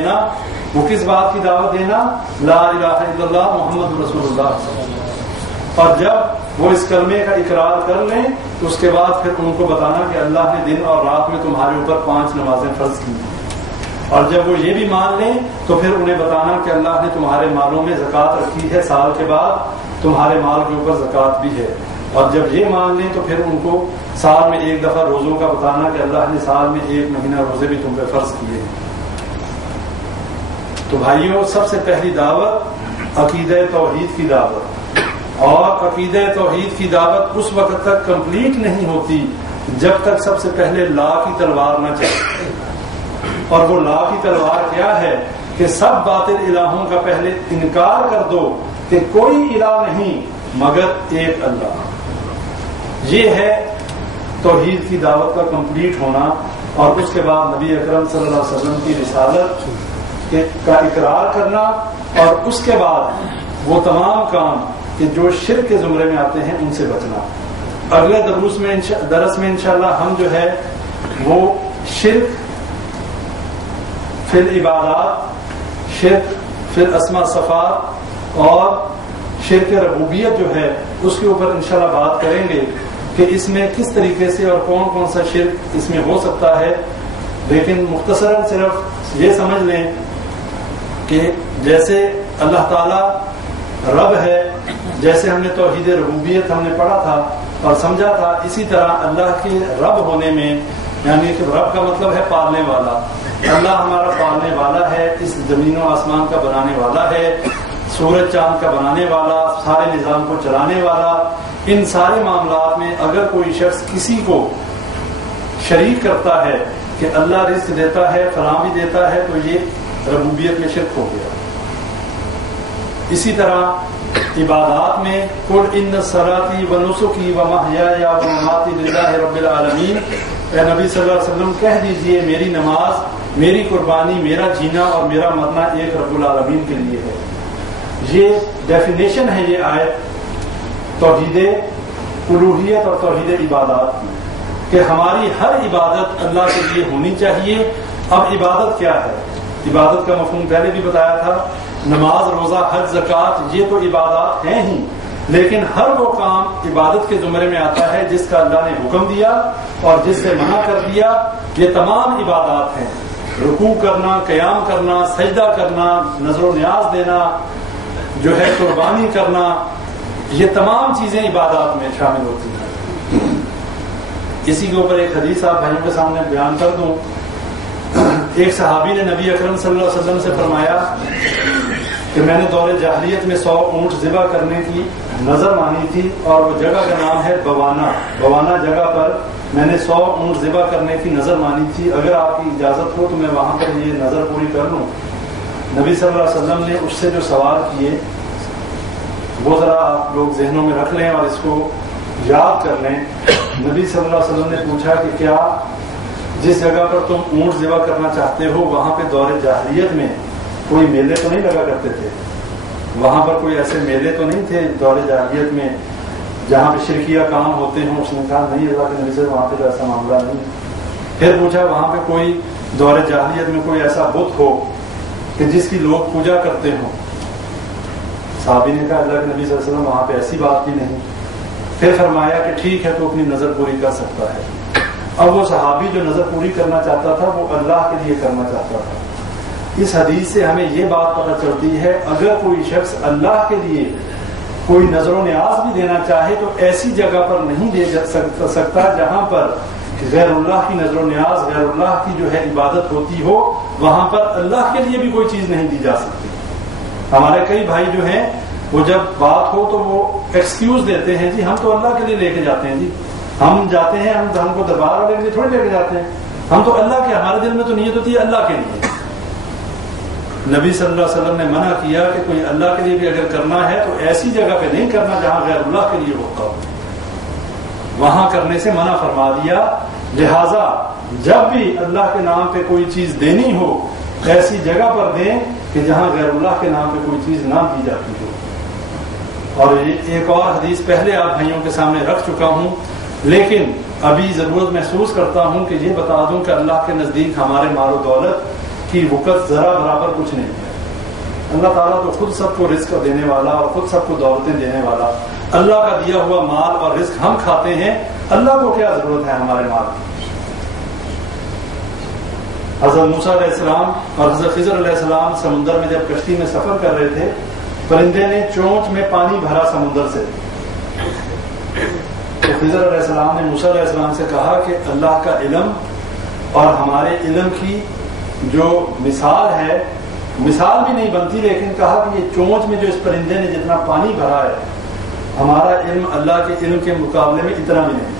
دینا وہ کس بات کی دعوت دینا؟ لا الہ الا اللہ محمد رسول اللہ صلی اللہ علیہ وسلم. اور جب وہ اس کلمے کا اقرار کر لیں تو اس کے بعد پھر ان کو بتانا کہ اللہ نے دن اور رات میں تمہارے اوپر 5 نمازیں فرض کی ہیں. اور جب وہ یہ بھی مان لیں تو پھر انہیں بتانا کہ اللہ نے تمہارے مالوں میں زکوٰۃ رکھی ہے، سال کے بعد تمہارے مال کے اوپر زکوٰۃ بھی ہے. اور جب یہ مان لیں تو پھر ان کو سال میں 1 دفعہ روزوں کا بتانا کہ اللہ نے سال میں 1 مہینہ روزے بھی تم پہ فرض کیے ہیں. تو بھائیوں، سب سے پہلی دعوت عقیدہ توحید کی دعوت، اور عقیدہ توحید کی دعوت اس وقت تک کمپلیٹ نہیں ہوتی جب تک سب سے پہلے لا کی تلوار نہ چلے. اور وہ لا کی تلوار کیا ہے کہ سب باطل الہوں کا پہلے انکار کر دو کہ کوئی الہ نہیں مگر ایک اللہ. یہ ہے توحید کی دعوت کا کمپلیٹ ہونا. اور اس کے بعد نبی اکرم صلی اللہ علیہ وسلم کی رسالت کا اقرار کرنا، اور اس کے بعد وہ تمام کام کہ جو شرک کے زمرے میں آتے ہیں ان سے بچنا. اگلے درس میں انشاءاللہ ہم جو ہے وہ شرک فی العبادات، شرک فی الاسماء صفات اور شرک ربوبیت جو ہے اس کے اوپر انشاءاللہ بات کریں گے کہ اس میں کس طریقے سے اور کون کون سا شرک اس میں ہو سکتا ہے. لیکن مختصراً صرف یہ سمجھ لیں کہ جیسے اللہ تعالی رب ہے، جیسے ہم نے توحید ربوبیت ہم نے پڑھا تھا اور سمجھا تھا، اسی طرح اللہ کے رب ہونے میں، یعنی کہ رب کا مطلب ہے پالنے والا. اللہ ہمارا پالنے والا ہے، اس زمین و آسمان کا بنانے والا ہے، سورج چاند کا بنانے والا، سارے نظام کو چلانے والا. ان سارے معاملات میں اگر کوئی شخص کسی کو شریک کرتا ہے کہ اللہ رزق دیتا ہے، فلاں بھی دیتا ہے، تو یہ ربوبیت میں شرک ہو گیا. اسی طرح عبادات میں قل ان صلاتی و نسکی و محیای و مماتی للہ رب العالمین، اے نبی صلی اللہ علیہ وسلم کہہ دیجئے میری نماز، میری قربانی، میرا جینا اور میرا مرنا ایک رب العالمین کے لیے ہے. یہ ڈیفینیشن ہے یہ آیت توحید الوہیت اور توحید عبادات کی، کہ ہماری ہر عبادت اللہ کے لیے ہونی چاہیے. اب عبادت کیا ہے؟ عبادت کا مفہوم پہلے بھی بتایا تھا. نماز، روزہ، حج، زکوٰۃ یہ تو عبادات ہیں ہی، لیکن ہر وہ کام عبادت کے زمرے میں آتا ہے جس کا اللہ نے حکم دیا اور جس سے منع کر دیا. یہ تمام عبادات ہیں. رکوع کرنا، قیام کرنا، سجدہ کرنا، نظر و نیاز دینا، جو ہے قربانی کرنا، یہ تمام چیزیں عبادات میں شامل ہوتی ہیں. اسی کے اوپر ایک حدیث آپ بھائیوں کے سامنے بیان کر دوں. ایک صحابی نے نبی اکرم صلی اللہ علیہ وسلم سے فرمایا کہ میں نے دور جاہلیت میں 100 اونٹ ذبح کرنے کی نظر مانی تھی، اور وہ جگہ کا نام ہے بوانا. بوانا جگہ پر میں نے 100 اونٹ ذبح کرنے کی نظر مانی تھی. اگر آپ کی اجازت ہو تو میں وہاں پر یہ نظر پوری کر لوں. نبی صلی اللہ علیہ وسلم نے اس سے جو سوال کیے وہ ذرا آپ لوگ ذہنوں میں رکھ لیں اور اس کو یاد کر لیں. نبی صلی اللہ علیہ وسلم نے پوچھا کہ کیا جس جگہ پر تم اونٹ ذبح کرنا چاہتے ہو وہاں پہ دور جاہلیت میں کوئی میلے تو نہیں لگا کرتے تھے؟ وہاں پر کوئی ایسے میلے تو نہیں تھے دور جاہلیت میں جہاں پہ شرکیہ کام ہوتے ہوں؟ اس نے کہا نہیں، اللہ کے نبی سے وہاں پہ تو ایسا معاملہ نہیں. پھر پوچھا وہاں پہ کوئی دور جاہلیت میں کوئی ایسا بت ہو کہ جس کی لوگ پوجا کرتے ہوں؟ صحابی نے کہا اللہ کے نبی صلی اللہ علیہ وسلم وہاں پہ ایسی بات بھی نہیں. پھر فرمایا کہ ٹھیک ہے تو اپنی نظر پوری کر سکتا ہے. اب وہ صحابی جو نظر پوری کرنا چاہتا تھا وہ اللہ کے لیے کرنا چاہتا تھا. اس حدیث سے ہمیں یہ بات پتہ چلتی ہے اگر کوئی شخص اللہ کے لیے کوئی نظر و نیاز بھی دینا چاہے تو ایسی جگہ پر نہیں دے سکتا جہاں پر غیر اللہ کی نظر و نیاز، غیر اللہ کی جو ہے عبادت ہوتی ہو. وہاں پر اللہ کے لیے بھی کوئی چیز نہیں دی جا سکتی. ہمارے کئی بھائی جو ہیں وہ جب بات ہو تو وہ ایکسکیوز دیتے ہیں، جی ہم تو اللہ کے لیے لے کے جاتے ہیں، جی ہم جاتے ہیں، ہم کو دربار والے کے لیے تھوڑی لے کے جاتے ہیں، ہم تو اللہ کے، ہمارے دل میں تو نیت ہوتی ہے اللہ کے لیے. نبی صلی اللہ علیہ وسلم نے منع کیا کہ کوئی اللہ کے لیے بھی اگر کرنا ہے تو ایسی جگہ پہ نہیں کرنا جہاں غیر اللہ کے لیے ہوتا ہو، وہاں کرنے سے منع فرما دیا. لہذا جب بھی اللہ کے نام پہ کوئی چیز دینی ہو ایسی جگہ پر دیں کہ جہاں غیر اللہ کے نام پہ کوئی چیز نہ دی جاتی ہو. اور ایک اور حدیث پہلے آپ بھائیوں کے سامنے رکھ چکا ہوں، لیکن ابھی ضرورت محسوس کرتا ہوں کہ یہ بتا دوں کہ اللہ کے نزدیک ہمارے مال و دولت کی وقت ذرا برابر کچھ نہیں ہے. اللہ تعالیٰ تو خود سب کو رزق دینے والا اور خود سب کو دولتیں دینے والا. اللہ کا دیا ہوا مال اور رزق ہم کھاتے ہیں, اللہ کو کیا ضرورت ہے ہمارے مال کی. حضرت موسیٰ علیہ السلام اور حضرت خضر علیہ السلام سمندر میں جب کشتی میں سفر کر رہے تھے, پرندے نے چونچ میں پانی بھرا سمندر سے. تو خضر علیہ السلام نے موسیٰ علیہ السلام سے کہا کہ اللہ کا علم اور ہمارے علم کی جو مثال ہے, مثال بھی نہیں بنتی, لیکن کہا کہ یہ چونچ میں جو اس پرندے نے جتنا پانی بھرا ہے, ہمارا علم اللہ کے علم کے مقابلے میں اتنا بھی نہیں.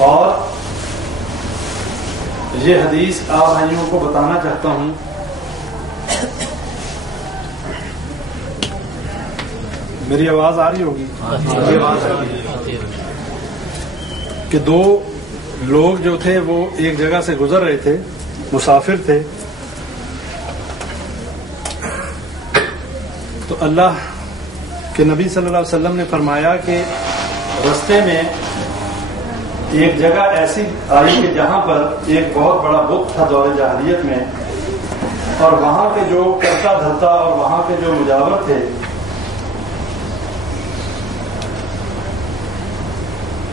اور یہ حدیث آپ بھائیوں کو بتانا چاہتا ہوں. میری آواز آ رہی ہوگی کہ دو لوگ جو تھے وہ ایک جگہ سے گزر رہے تھے, مسافر تھے. تو اللہ کے نبی صلی اللہ علیہ وسلم نے فرمایا کہ رستے میں ایک جگہ ایسی آئی کہ جہاں پر ایک بہت بڑا بت تھا دور جاہلیت میں, اور وہاں کے جو کرتا دھرتا اور وہاں کے جو مجاور تھے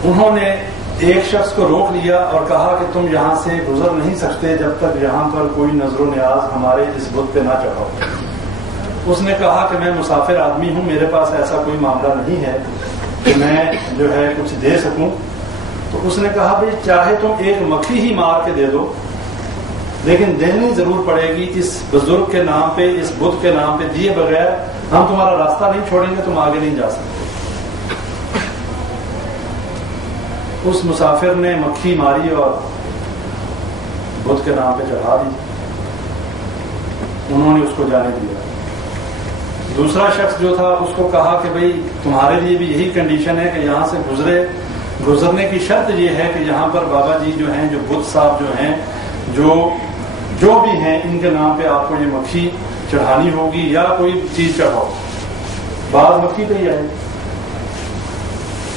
انہوں نے ایک شخص کو روک لیا اور کہا کہ تم یہاں سے گزر نہیں سکتے جب تک یہاں پر کوئی نظر و نیاز ہمارے اس بت پہ نہ چڑھاؤ. اس نے کہا کہ میں مسافر آدمی ہوں, میرے پاس ایسا کوئی معاملہ نہیں ہے کہ میں جو ہے کچھ دے سکوں. تو اس نے کہا بھائی چاہے تم ایک مکھی ہی مار کے دے دو, لیکن دینی ضرور پڑے گی. اس بزرگ کے نام پہ, اس بت کے نام پہ دیے بغیر ہم تمہارا راستہ نہیں چھوڑیں گے, تم آگے نہیں جا سکتے. اس مسافر نے مکھی ماری اور بت کے نام پہ چڑھا دی. انہوں نے اس کو جانے دیا. دوسرا شخص جو تھا اس کو کہا کہ بھئی تمہارے لیے بھی یہی کنڈیشن ہے کہ یہاں سے گزرنے کی شرط یہ ہے کہ یہاں پر بابا جی جو ہیں, جو بت صاحب جو ہیں, جو بھی ہیں, ان کے نام پہ آپ کو یہ مکھی چڑھانی ہوگی یا کوئی چیز چڑھاؤ. بعض مکھی پہ ہی آئے.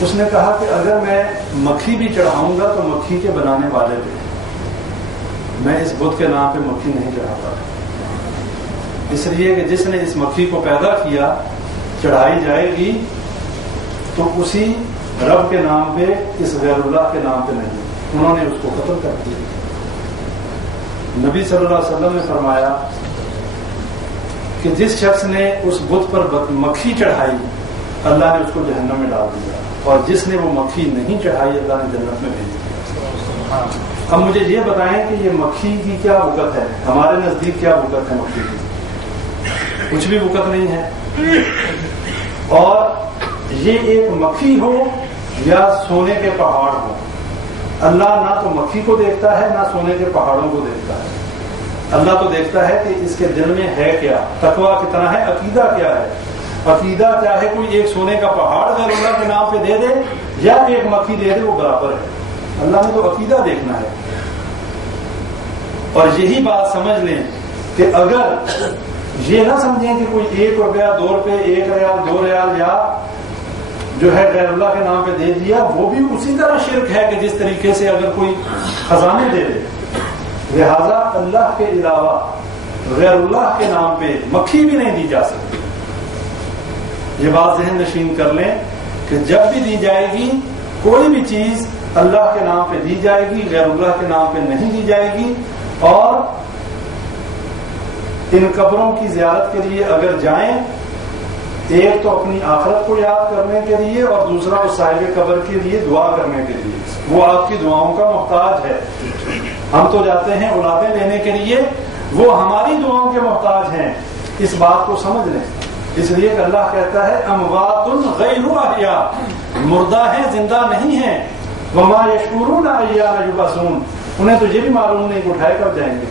اس نے کہا کہ اگر میں مکھی بھی چڑھاؤں گا تو مکھی کے بنانے والے پہ, میں اس بت کے نام پہ مکھی نہیں چڑھاتا. اس لیے کہ جس نے اس مکھی کو پیدا کیا چڑھائی جائے گی تو اسی رب کے نام پہ, اس غیر اللہ کے نام پہ نہیں. انہوں نے اس کو قتل کر دیا. نبی صلی اللہ علیہ وسلم نے فرمایا کہ جس شخص نے اس بت پر مکھی چڑھائی اللہ نے اس کو جہنم میں ڈال دیا, اور جس نے وہ مکھی نہیں چڑھائی اللہ نے جنت میں بھیج دیا. اب مجھے یہ بتائیں کہ یہ مکھی کی کیا وقت ہے, ہمارے نزدیک کیا وقت ہے مکھی کی؟ کچھ بھی وقت نہیں ہے. اور یہ ایک مکھی ہو یا سونے کے پہاڑ ہو, اللہ نہ تو مکھی کو دیکھتا ہے نہ سونے کے پہاڑوں کو دیکھتا ہے. اللہ تو دیکھتا ہے کہ اس کے دل میں ہے کیا, تقویٰ کتنا ہے, عقیدہ کیا ہے. عقیدہ چاہے کوئی ایک سونے کا پہاڑ غیر اللہ کے نام پہ دے دے یا ایک مکھی دے دے, وہ برابر ہے. اللہ نے تو عقیدہ دیکھنا ہے. اور یہی بات سمجھ لیں کہ اگر یہ نہ سمجھیں کہ کوئی 1 روپیہ 2 روپے 1 ریال 2 ریال یا جو ہے غیر اللہ کے نام پہ دے دیا, وہ بھی اسی طرح شرک ہے کہ جس طریقے سے اگر کوئی خزانے دے دے. لہذا اللہ کے علاوہ غیر اللہ کے نام پہ مکھی بھی نہیں دی جا سکتی. یہ بات ذہن نشین کر لیں کہ جب بھی دی جائے گی کوئی بھی چیز اللہ کے نام پہ دی جائے گی, غیر اللہ کے نام پہ نہیں دی جائے گی. اور ان قبروں کی زیارت کے لیے اگر جائیں, ایک تو اپنی آخرت کو یاد کرنے کے لیے اور دوسرا اس صاحب قبر کے لیے دعا کرنے کے لیے. وہ آپ کی دعاؤں کا محتاج ہے. ہم تو جاتے ہیں اولادیں لینے کے لیے, وہ ہماری دعاؤں کے محتاج ہیں. اس بات کو سمجھ لیں. اس لیے کہ اللہ کہتا ہے اموات غیر احیاء, مردہ ہیں زندہ نہیں ہیں. وما یشعرون ایان یبعثون, انہیں تو یہ بھی معلوم نہیں کہ اٹھائے کب جائیں گے.